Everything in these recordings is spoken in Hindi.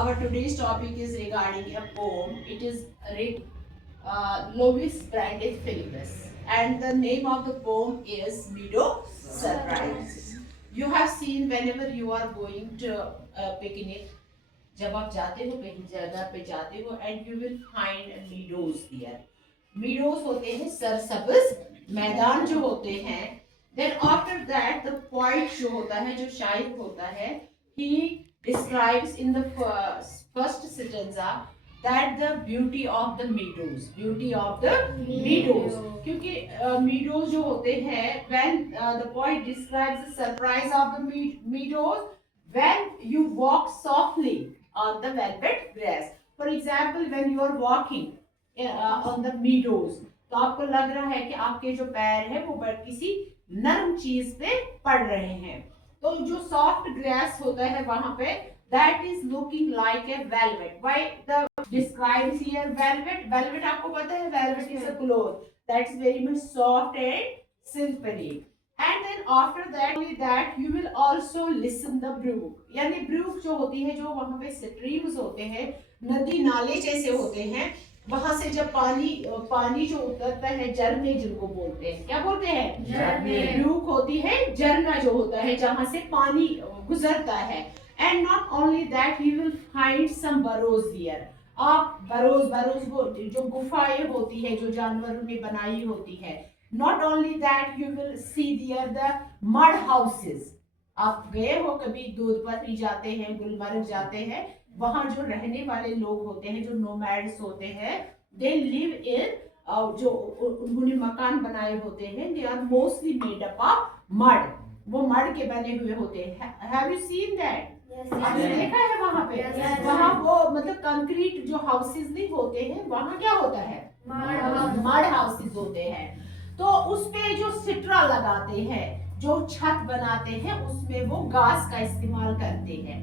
our today's topic is regarding a poem. It is Lovis Brandes Philippus, and the name of the poem is Meadow Surprise. You have seen whenever you are going to a picnic, जब आप जाते हो कहीं जगह पे जाते हो and you will find meadows there. Meadows होते हैं सरसब्ज मैदान जो होते हैं. Then after that the poet जो होता है जो शायर होता है he describes in the first stanza that the beauty of the meadows क्योंकि meadows जो होते हैं when the poet describes the surprise of the meadows when you walk softly on the velvet grass. For example, when you are walking on the meadows, तो आपको लग रहा है कि आपके जो पैर है वो किसी नरम चीज पे पड़ रहे हैं. तो जो सॉफ्ट ग्रास होता है वहां पे that is looking like a velvet. Why the describes here velvet? Velvet आपको पता है velvet is a cloth that is very much soft and silvery. And then after that only that you will also listen the brook. यानी brook जो होती है जो वहां पे streams होते हैं नदी नाले जैसे होते हैं वहां से जब पानी जो उतरता है झरने जिनको बोलते हैं क्या बोलते हैं झरने. ब्रूक होती है झरना जो होता है जहां से पानी गुजरता है. And not only that you will find some burrows there. आप बरोज वो जो गुफाएं होती है जो जानवरों ने बनाई होती है. Not only that you will see there the mud houses. आप गए हो कभी दूधपत्री जाते हैं गुलमर्ग जाते हैं वहां जो रहने वाले लोग होते हैं जो नोमैड्स होते हैं दे लिव इन जो उन्होंने मकान बनाए होते हैं they are mostly made up of mud. वो मड के बने हुए होते हैं. Have you seen that? आपने देखा है वहां पे? वहां वो मतलब कंक्रीट जो हाउसेस नहीं होते हैं वहां क्या होता है मड हाउसेस होते हैं. तो उस पे जो सिट्रा लगाते हैं जो छत बनाते हैं उसमें वो घास का इस्तेमाल करते हैं.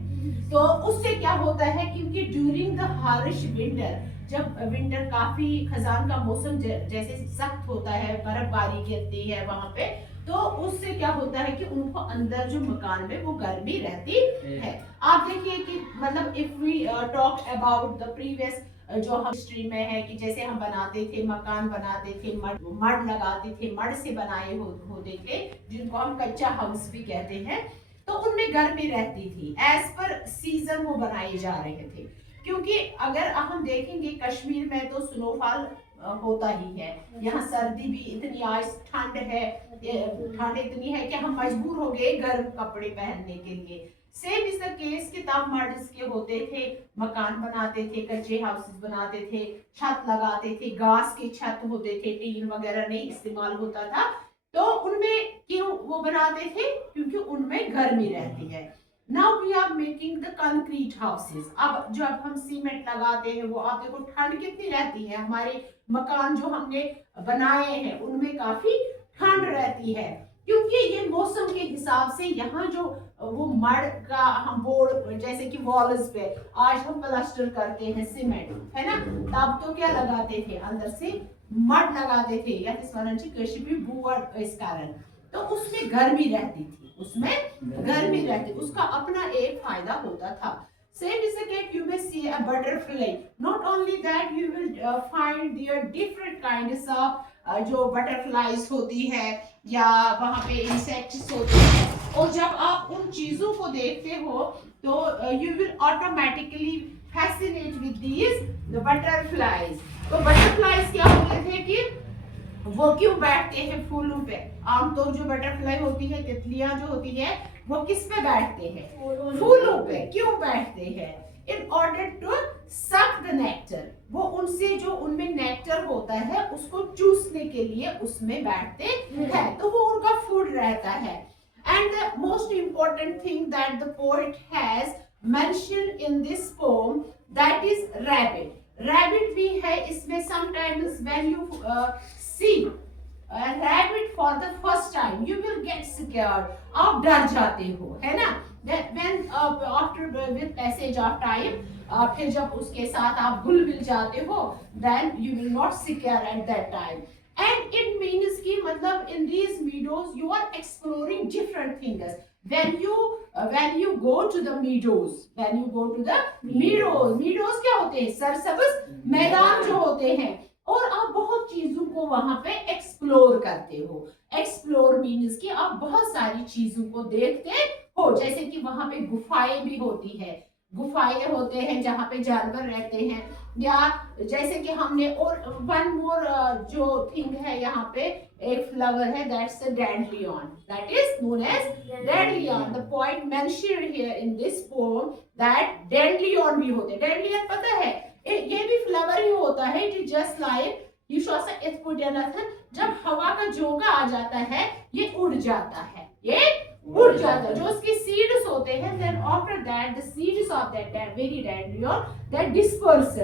तो उससे क्या होता है क्योंकि ड्यूरिंग द हार्श विंटर जब विंटर काफी खजान का मौसम जैसे सख्त होता है बर्फबारी गिरती है वहां पे तो उससे क्या होता है कि उनको अंदर जो मकान में वो गर्मी रहती है. आप देखिए कि मतलब if we talk about the previous जो हम हिस्ट्री में है कि जैसे हम बनाते थे मकान बनाते थे मड लगाते थे मड से बनाए होते थे जिनको हम कच्चा हाउस भी कहते हैं. तो उनमें गर्मी रहती थी एज पर सीजन वो बनाए जा रहे थे. क्योंकि अगर हम देखेंगे कश्मीर में तो स्नोफॉल होता ही है. यहाँ सर्दी भी इतनी आज ठंड ठंड इतनी है कि हम मजबूर हो गए गर्म कपड़े पहनने के लिए. सेम इज द केस कि तब मर्ड्स के होते थे मकान बनाते थे कच्चे हाउसेस बनाते थे छत लगाते थे घास के छत होते थे टीन वगैरह नहीं इस्तेमाल होता था. तो उनमें क्यों वो बनाते थे क्योंकि उनमें गर्मी रहती है. Now we are making the concrete houses. अब जब हम सीमेंट लगाते हैं वो आप देखो ठंड कितनी रहती है. हमारे मकान जो हमने बनाए हैं उनमें काफी ठंड रहती है क्योंकि ये मौसम के हिसाब से यहाँ जो वो मड का हम बोर्ड जैसे कि वॉल्स पे आज हम प्लास्टर करते हैं सीमेंट है ना. तब तो क्या लगाते थे अंदर से मड लगाते थे या इस कारण तो उसमें गर्मी रहती थी उसका अपना एक फायदा होता था. Same is the case you may see a butterfly. Not only that you will find there different kinds of जो butterflies होती है या वहाँ पे insects होते हैं और जब आप उन चीजों को देखते हो तो you will automatically fascinate with these the butterflies. तो butterflies क्या होते थे कि वो क्यों बैठते हैं फूलों पे. आमतौर जो बटरफ्लाई होती है तितलियां जो होती है वो किस पे बैठते हैं फूलों पे. क्यों बैठते हैं? In order to suck the nectar. वो उनसे जो उनमें नेक्टर होता है उसको चूसने के लिए उसमें बैठते हैं तो वो उनका फूड रहता है. And the most important thing that the poet has mentioned in this poem that is rabbit. Rabbit भी है इसमें. Sometimes when you see a rabbit for the first time you will get scared. आप डर जाते हो है ना. when after with passage of time फिर जब उसके साथ आप घुल मिल जाते हो then you will not scare at that time. and it means कि मतलब in these meadows you are exploring different things. when you go to the meadows क्या होते हैं? सरसब्ज मैदान जो होते हैं, और आप बहुत चीजों को वहां पे एक्सप्लोर करते हो। एक्सप्लोर मीन्स कि आप बहुत सारी चीजों को देखते हो, जैसे कि वहां पे गुफाएं भी होती है, गुफाएं होते हैं जहाँ पे जानवर रहते हैं, या जैसे कि हमने, और वन मोर जो थिंग है यहाँ पे, एक फ्लावर है, that's the dandelion, that is known as dandelion. The point mentioned here in this poem that dandelion भी होते हैं। डैंडलियन पता है ये भी फ्लावर ही होता है, इट इज जस्ट लाइक यूशोसा इथपुडियनाथन, जब हवा का झोंका आ जाता है ये उड़ जाता है, ये उड़ जाता है, जो उसके सीड्स होते हैं, then after that the seeds of that very dandelion that disperse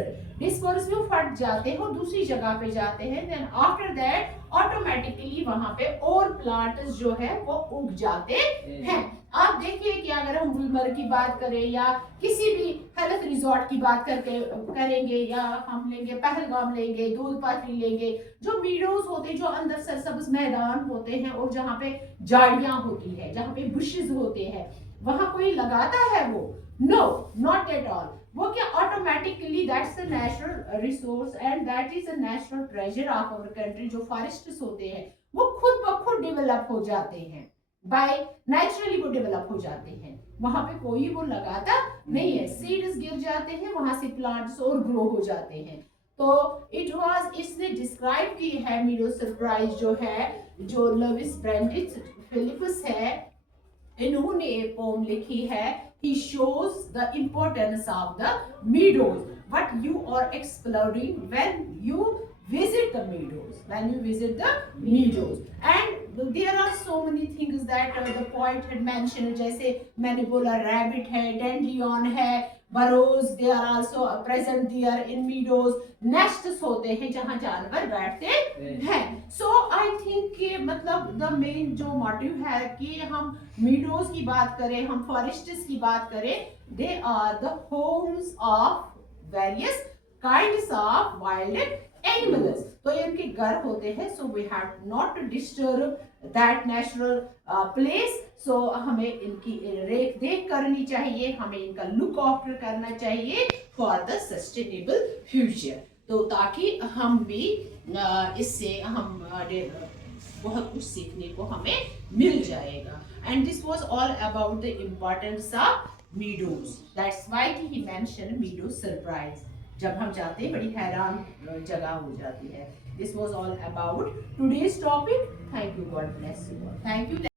वो फट जाते हैं और दूसरी जगह पे जाते हैं, then after that ऑटोमेटिकली वहां पे और प्लांट्स जो है वो उग जाते हैं। आप देखिए कि अगर हम गुलमर्ग की बात करें या किसी भी हेल्थ रिजॉर्ट की बात करके करेंगे, या हम लेंगे पहलगाम लेंगे, दूध पाथरी लेंगे, जो मीडोज होते हैं, जो अंदर सरसब्ज मैदान होते हैं और जहाँ पे झाड़ियां होती है, जहाँ पे बुशेस होते हैं, वहां कोई लगाता है वो? No, not at all. वो क्या automatically that's the natural resource and that is the national treasure of our country. जो फॉरेस्ट्स होते हैं वो खुद ब खुद डेवलप हो जाते हैं, बाय नेचुरली वो डेवलप हो जाते हैं, वहां पे कोई वो लगाता नहीं है, सीड्स गिर जाते हैं, वहां से प्लांट्स और ग्रो हो जाते हैं। तो इट वाज, इसने डिस्क्राइब की है मीडो सरप्राइज जो है, जो लविस ब्रेंडिस फिलिप्स है, इन्होंने एक पोम लिखी है। He shows the importance of the meadows, what you are exploring when you visit the meadows, and there are so many things that the poet had mentioned, जैसे मैंने बोला rabbit है, dandelion है, burrows they are also present there in meadows, nests होते हैं जहाँ जानवर बैठते हैं। So I think कि मतलब the main जो motive है कि हम meadows की बात करें, हम forests की बात करें, they are the homes of various kinds of wild animals। तो ये इनके घर होते हैं, so we have not to disturb that natural place। so हमें इनकी रेख देख करनी चाहिए, हमें इनका लुक आफ्टर करना चाहिए for the sustainable future। तो ताकि हम भी इससे हम बहुत कुछ सीखने को हमें मिल जाएगा। And this was all about the importance of meadows, that's why he mentioned meadow surprise। जब हम जाते हैं बड़ी हैरान जगह हो जाती है। This was all about today's topic। Thank you, God bless you all, thank you।